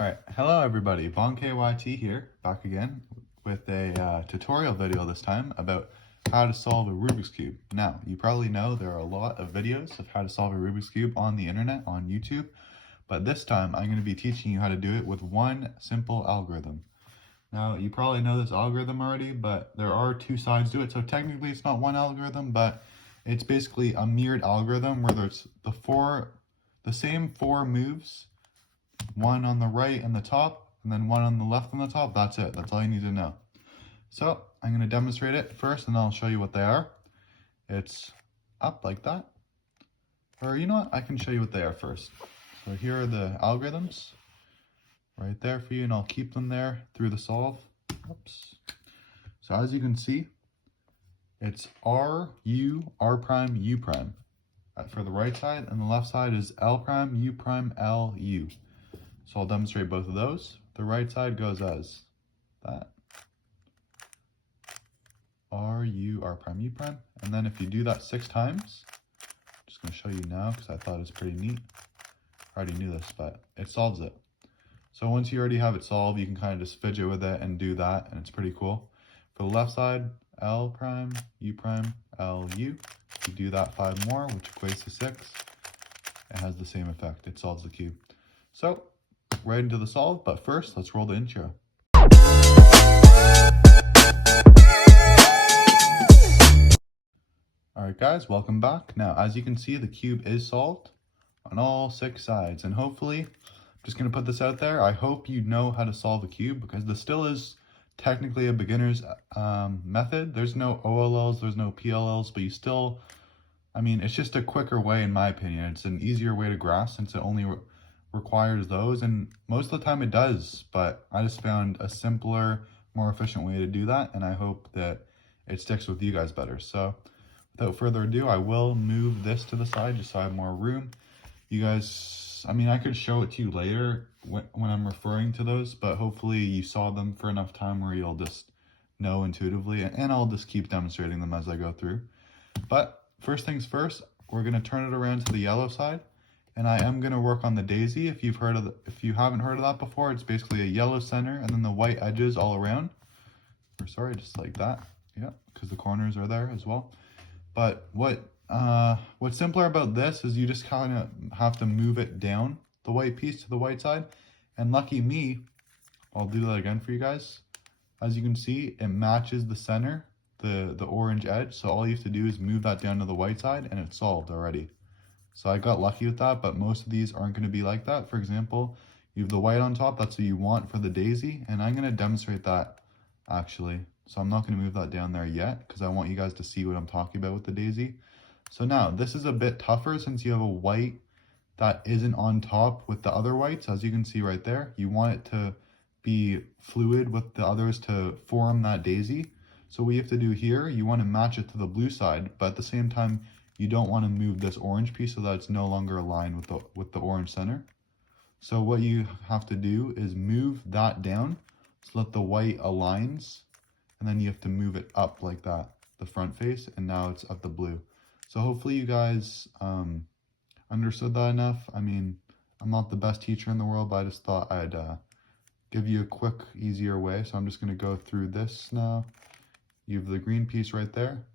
Alright, hello everybody, BonKYT here, back again with a tutorial video this time about how to solve a Rubik's Cube. Now, you probably know there are a lot of videos of how to solve a Rubik's Cube on the internet, on YouTube, but this time I'm going to be teaching you how to do it with one simple algorithm. Now, you probably know this algorithm already, but there are two sides to it, so technically it's not one algorithm, but it's basically a mirrored algorithm where there's the same four moves, one on the right and the top, and then one on the left and the top. That's it. That's all you need to know. So I'm going to demonstrate it first, and then I'll show you what they are. It's up like that. Or you know what? I can show you what they are first. So here are the algorithms right there for you, and I'll keep them there through the solve. Oops. So as you can see, it's R, U, R prime, U prime for the right side, and the left side is L prime, U prime, L, U. So I'll demonstrate both of those. The right side goes as that. R, U, R prime, U prime. And then if you do that 6 times, I'm just going to show you now because I thought it was pretty neat. I already knew this, but it solves it. So once you already have it solved, you can kind of just fidget with it and do that, and it's pretty cool. For the left side, L prime, U prime, L, U. If you do that 5 more, which equates to 6, it has the same effect. It solves the cube. So right into the solve, but first let's roll the intro. Alright guys, welcome back. Now as you can see, the cube is solved on all 6 sides, and hopefully, I'm just going to put this out there, I hope you know how to solve a cube, because this still is technically a beginner's method. There's no OLLs, there's no PLLs, but you still, I mean, it's just a quicker way in my opinion. It's an easier way to grasp since it only requires those, and most of the time it does, but I just found a simpler, more efficient way to do that, and I hope that it sticks with you guys better. So without further ado, I will move this to the side just so I have more room. You guys, I mean, I could show it to you later when I'm referring to those, but hopefully you saw them for enough time where you'll just know intuitively, and I'll just keep demonstrating them as I go through. But first things first, we're going to turn it around to the yellow side. And I am going to work on the daisy. If you haven't heard of that before, it's basically a yellow center and then the white edges all around. Or sorry, just like that. Yeah, because the corners are there as well. But what's simpler about this is you just kind of have to move it down, the white piece to the white side. And lucky me, I'll do that again for you guys. As you can see, it matches the center, the orange edge. So all you have to do is move that down to the white side and it's solved already. So I got lucky with that, but most of these aren't going to be like that. For example, you have the white on top, that's what you want for the daisy, and I'm going to demonstrate that actually. So I'm not going to move that down there yet because I want you guys to see what I'm talking about with the daisy. So now, this is a bit tougher since you have a white that isn't on top with the other whites, as you can see right there. You want it to be fluid with the others to form that daisy. So what you have to do here, you want to match it to the blue side, but at the same time, you don't want to move this orange piece so that it's no longer aligned with the orange center. So what you have to do is move that down so that the white aligns, and then you have to move it up like that, the front face, and now it's at the blue. So hopefully you guys understood that enough. I mean, I'm not the best teacher in the world, but I just thought I'd give you a quick, easier way. So I'm just going to go through this now. You have the green piece right there.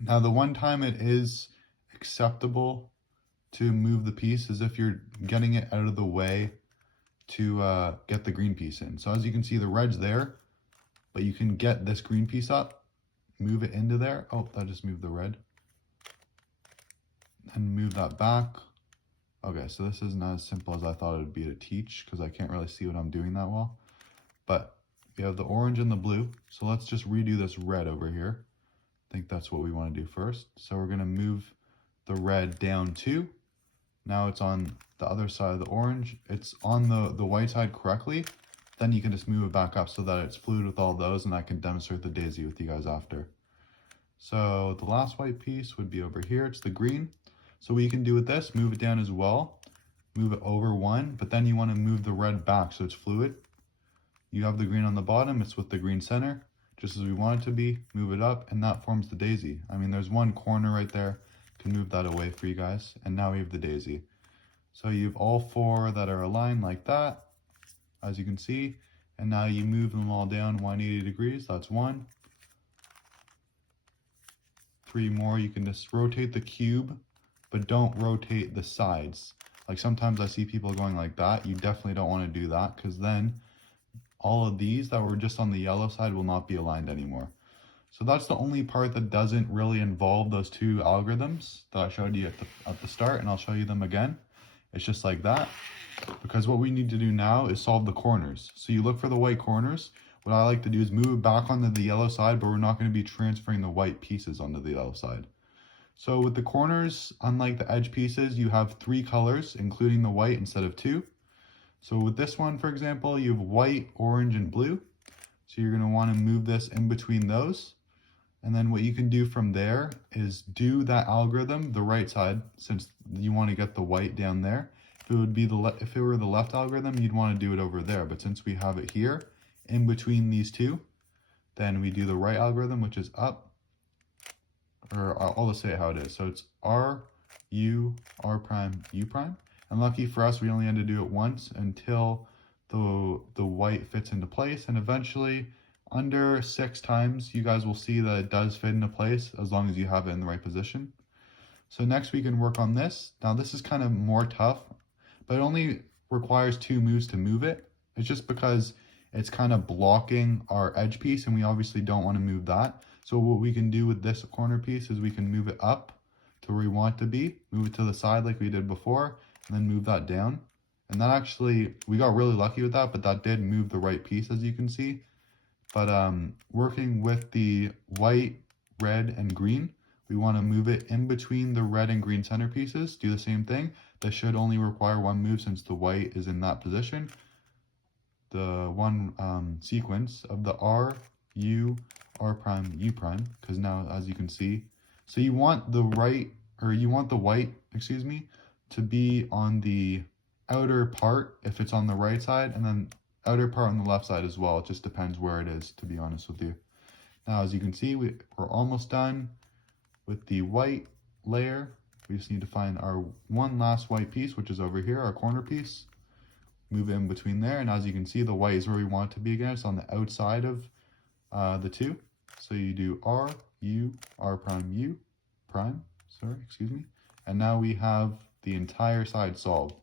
Now, the one time it is acceptable to move the piece is if you're getting it out of the way to get the green piece in. So as you can see, the red's there, but you can get this green piece up, move it into there. Oh, that just moved the red. And move that back. Okay, so this isn't as simple as I thought it would be to teach because I can't really see what I'm doing that well. But we have the orange and the blue. So let's just redo this red over here. I think that's what we want to do first. So we're going to move the red down 2. Now it's on the other side of the orange. It's on the white side correctly. Then you can just move it back up so that it's fluid with all those, and I can demonstrate the daisy with you guys after. So the last white piece would be over here. It's the green. So what you can do with this, move it down as well. Move it over 1, but then you want to move the red back so it's fluid. You have the green on the bottom. It's with the green center, just as we want it to be. Move it up, and that forms the daisy. I mean, there's one corner right there. Can move that away for you guys, and now we have the daisy. So you have all 4 that are aligned like that. as you can see. And now you move them all down 180 degrees. That's 1. 3 more. You can just rotate the cube, but don't rotate the sides. Like sometimes I see people going like that. You definitely don't want to do that, because then all of these that were just on the yellow side will not be aligned anymore. So that's the only part that doesn't really involve those two algorithms that I showed you at the start, and I'll show you them again. It's just like that, because what we need to do now is solve the corners. So you look for the white corners. What I like to do is move it back onto the yellow side, but we're not going to be transferring the white pieces onto the yellow side. So with the corners, unlike the edge pieces, you have 3 colors, including the white, instead of 2. So with this one, for example, you have white, orange, and blue. So you're going to want to move this in between those. And then what you can do from there is do that algorithm the right side, since you want to get the white down there. If it were the left algorithm, you'd want to do it over there. But since we have it here in between these two, then we do the right algorithm, which is up. Or I'll just say it how it is. So it's R, U, R prime, U prime. And lucky for us, we only had to do it once until the white fits into place. And eventually, under 6 times, you guys will see that it does fit into place as long as you have it in the right position. So next we can work on this. Now this is kind of more tough, but it only requires 2 moves to move it. It's just because it's kind of blocking our edge piece, and we obviously don't want to move that. So what we can do with this corner piece is we can move it up to where we want it to be, move it to the side like we did before, and then move that down. And that actually, we got really lucky with that, but that did move the right piece, as you can see. But working with the white, red, and green, we want to move it in between the red and green centerpieces. Do the same thing. This should only require 1 move since the white is in that position. The one sequence of the R, U, R prime, U prime, because now, as you can see, so you want the white, excuse me, to be on the outer part if it's on the right side, and then outer part on the left side as well. It just depends where it is, to be honest with you. Now, as you can see, we're almost done with the white layer. We just need to find our one last white piece, which is over here, our corner piece. Move it in between there, and as you can see, the white is where we want it to be again. It's on the outside of the 2. So you do R, U, R prime, U prime, excuse me. And now we have the entire side solved.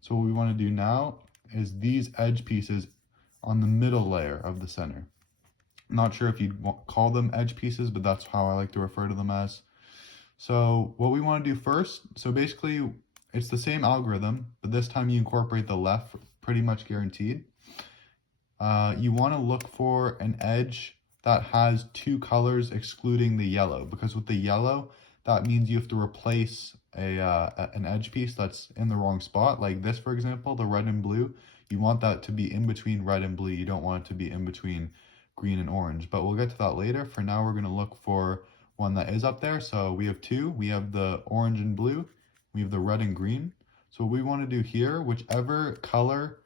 So what we want to do now is these edge pieces on the middle layer of the center. I'm not sure if you'd call them edge pieces, but that's how I like to refer to them as. So what we want to do first, so basically it's the same algorithm, but this time you incorporate the left, pretty much guaranteed. You want to look for an edge that has 2 colors excluding the yellow, because with the yellow, that means you have to replace an edge piece that's in the wrong spot. Like this, for example, the red and blue, you want that to be in between red and blue. You don't want it to be in between green and orange, but we'll get to that later. For now, we're going to look for one that is up there. So we have 2. We have the orange and blue. We have the red and green. So what we want to do here, whichever color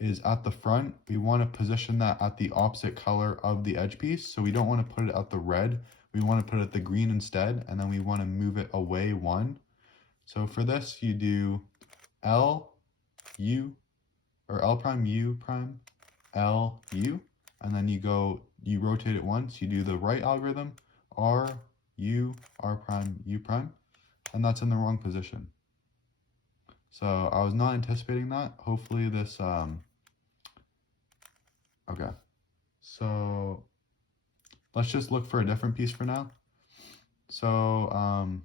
is at the front, we want to position that at the opposite color of the edge piece. So we don't want to put it at the red. We want to put it at the green instead, and then we want to move it away 1. So for this, you do L, U, or L prime, U prime, L, U, and then you rotate it once. You do the right algorithm, R, U, R prime, U prime, and that's in the wrong position. So I was not anticipating that. Hopefully this, okay. So let's just look for a different piece for now. So,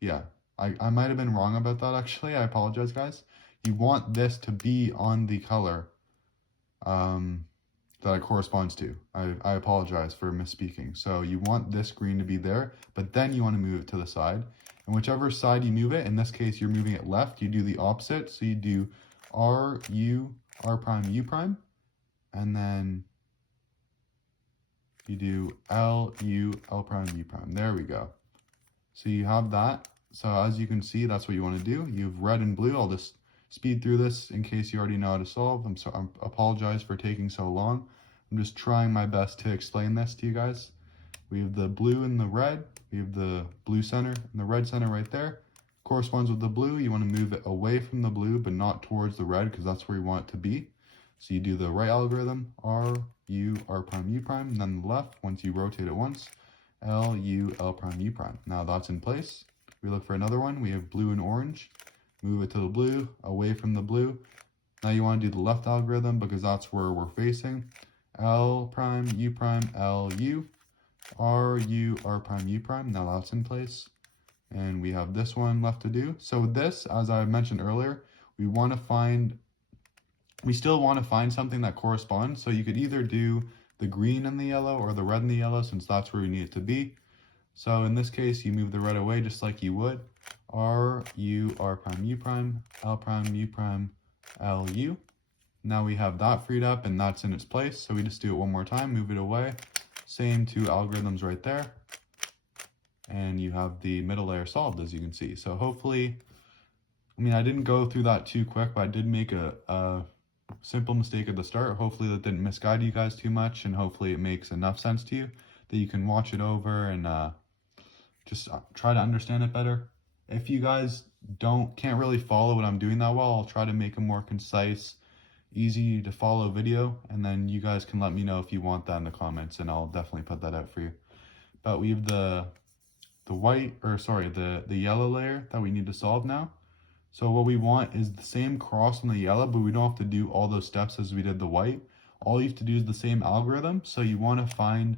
yeah, I might have been wrong about that, actually. I apologize, guys. You want this to be on the color that it corresponds to. I apologize for misspeaking. So you want this green to be there, but then you want to move it to the side. And whichever side you move it, in this case, you're moving it left, you do the opposite. So you do R, U, R prime, U prime, and then you do L, U, L prime, U prime. There we go. So you have that. So as you can see, that's what you want to do. You have red and blue. I'll just speed through this in case you already know how to solve. I apologize for taking so long. I'm just trying my best to explain this to you guys. We have the blue and the red. We have the blue center and the red center right there. Corresponds with the blue. You want to move it away from the blue, but not towards the red, because that's where you want it to be. So you do the right algorithm, R, U, R prime, U prime, and then the left, once you rotate it once, L, U, L prime, U prime. Now that's in place. We look for another one. We have blue and orange. Move it to the blue, away from the blue. Now you want to do the left algorithm because that's where we're facing. L prime, U prime, L, U, R, U, R prime, U prime. Now that's in place. And we have this one left to do. So this, as I mentioned earlier, we still want to find something that corresponds. So you could either do the green and the yellow or the red and the yellow, since that's where we need it to be. So in this case, you move the red away just like you would. R, U, R prime, U prime, L prime, U prime, L, U. Now we have that freed up and that's in its place. So we just do it one more time, move it away. Same two algorithms right there. And you have the middle layer solved, as you can see. So hopefully, I mean, I didn't go through that too quick, but I did make a simple mistake at the start. Hopefully that didn't misguide you guys too much, and hopefully it makes enough sense to you that you can watch it over and just try to understand it better. If you guys can't really follow what I'm doing that well, I'll try to make a more concise, easy to follow video, and then you guys can let me know if you want that in the comments, and I'll definitely put that out for you. But we have the yellow layer that we need to solve now. So what we want is the same cross on the yellow, but we don't have to do all those steps as we did the white. All you have to do is the same algorithm. So you want to find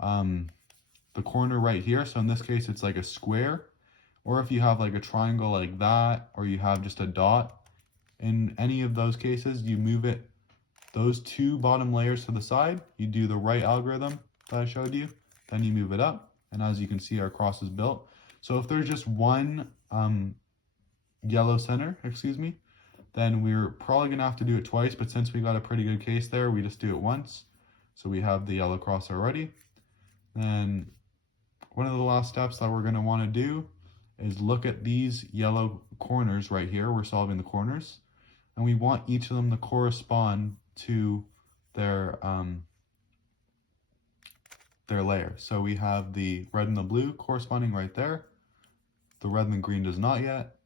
the corner right here. So in this case, it's like a square, or if you have like a triangle like that, or you have just a dot, in any of those cases, you move it, those two bottom layers to the side, you do the right algorithm that I showed you, then you move it up. And as you can see, our cross is built. So if there's just one yellow center, then we're probably gonna have to do it twice, but since we got a pretty good case there, we just do it once. So we have the yellow cross already. Then one of the last steps that we're gonna wanna do is look at these yellow corners right here. We're solving the corners, and we want each of them to correspond to their layer. So we have the red and the blue corresponding right there. The red and the green does not yet.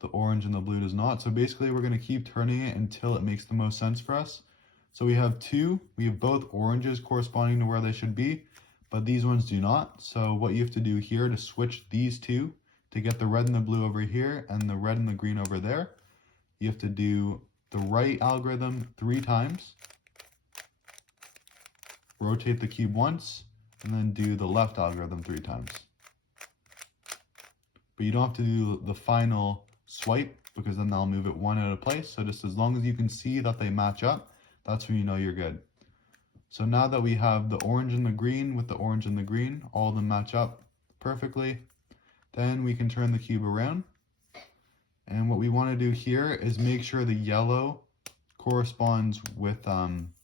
The orange and the blue does not. So basically we're going to keep turning it until it makes the most sense for us. So we have both oranges corresponding to where they should be, but these ones do not. So what you have to do here to switch these two, to get the red and the blue over here and the red and the green over there, you have to do the right algorithm 3 times, rotate the cube once, and then do the left algorithm 3 times. But you don't have to do the final swipe, because then they'll move it one out of place. So just as long as you can see that they match up, that's when you know you're good. So now that we have the orange and the green with the orange and the green, all of them match up perfectly, then we can turn the cube around. And what we want to do here is make sure the yellow corresponds with,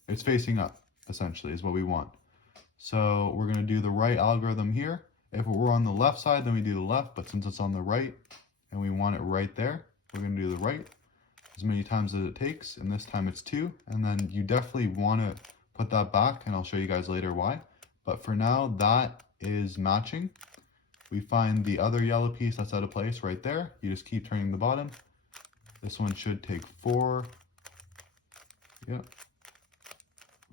it's facing up, essentially, is what we want. So we're going to do the right algorithm here. If it were on the left side, then we do the left, but since it's on the right and we want it right there, we're going to do the right as many times as it takes, and this time it's 2, and then you definitely want to put that back, and I'll show you guys later why. But for now, that is matching. We find the other yellow piece that's out of place right there. You just keep turning the bottom. This one should take 4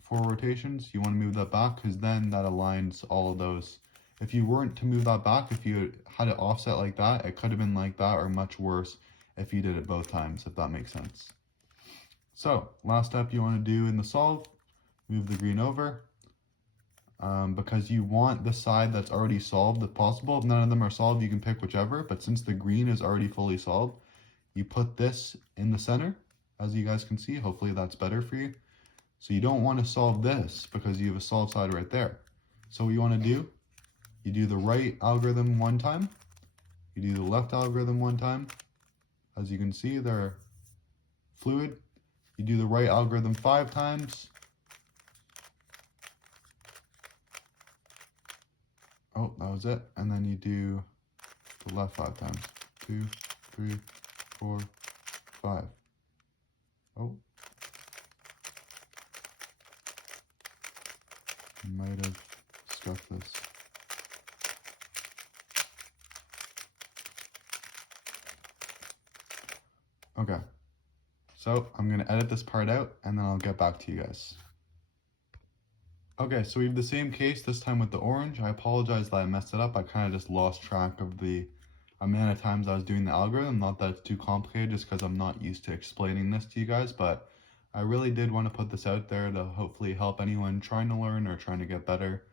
rotations. You want to move that back because then that aligns all of those. If you weren't to move that back, if you had it offset like that, it could have been like that, or much worse if you did it both times, if that makes sense. So last step you want to do in the solve, move the green over, because you want the side that's already solved if possible. If none of them are solved, you can pick whichever, but since the green is already fully solved, you put this in the center, as you guys can see. Hopefully that's better for you. So you don't want to solve this because you have a solved side right there. So what you want to do, you do the right algorithm 1 time, you do the left algorithm 1 time. As you can see, they're fluid. You do the right algorithm 5 times. Oh, that was it. And then you do the left 5 times. 2, 3, 4, 5. Oh. Might have scuffed this. Okay. So I'm going to edit this part out and then I'll get back to you guys. Okay, so we have the same case this time with the orange. I apologize that I messed it up. I kind of just lost track of the amount of times I was doing the algorithm. Not that it's too complicated, just because I'm not used to explaining this to you guys, but I really did want to put this out there to hopefully help anyone trying to learn or trying to get better,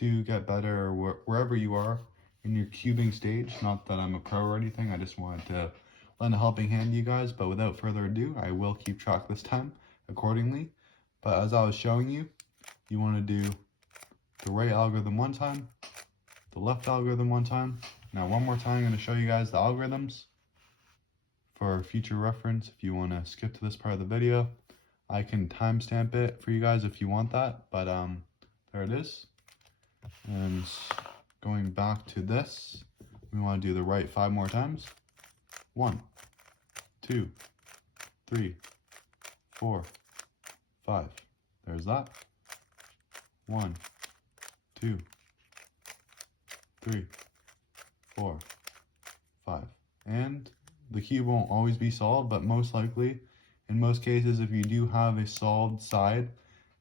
or wherever you are in your cubing stage. Not that I'm a pro or anything, I just wanted to lend a helping hand to you guys, but without further ado, I will keep track this time accordingly. But as I was showing you, you want to do the right algorithm one time, the left algorithm one time. Now one more time, I'm going to show you guys the algorithms for future reference. If you want to skip to this part of the video, I can timestamp it for you guys if you want that, but there it is. And going back to this, we want to do the right 5 more times. 1, 2, 3, 4, 5. There's that. 1, 2, 3, 4, 5. And the cube won't always be solved, but most likely, in most cases, if you do have a solved side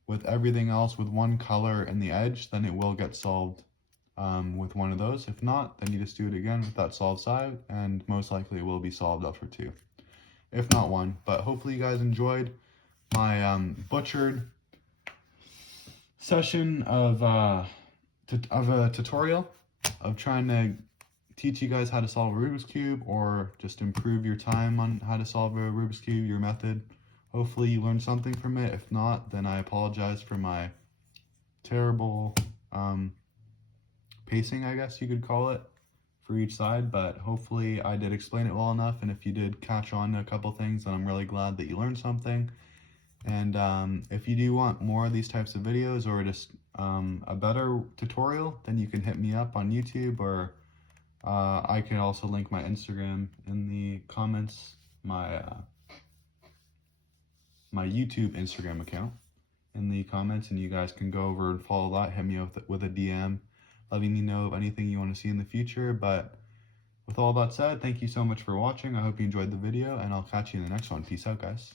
with everything else with one color in the edge, then it will get solved with one of those. If not, then you just do it again with that solved side, and most likely it will be solved after 2, if not 1. But hopefully you guys enjoyed my butchered session of a tutorial of trying to teach you guys how to solve a Rubik's Cube, or just improve your time on how to solve a Rubik's Cube, your method. Hopefully you learned something from it. If not, then I apologize for my terrible pacing, I guess you could call it, for each side, but hopefully I did explain it well enough, and if you did catch on to a couple things, then I'm really glad that you learned something. And if you do want more of these types of videos, or just a better tutorial, then you can hit me up on YouTube, or I can also link my Instagram in the comments, my YouTube Instagram account in the comments, and you guys can go over and follow that. Hit me with a DM, letting me know of anything you want to see in the future. But with all that said, thank you so much for watching. I hope you enjoyed the video, and I'll catch you in the next one. Peace out, guys.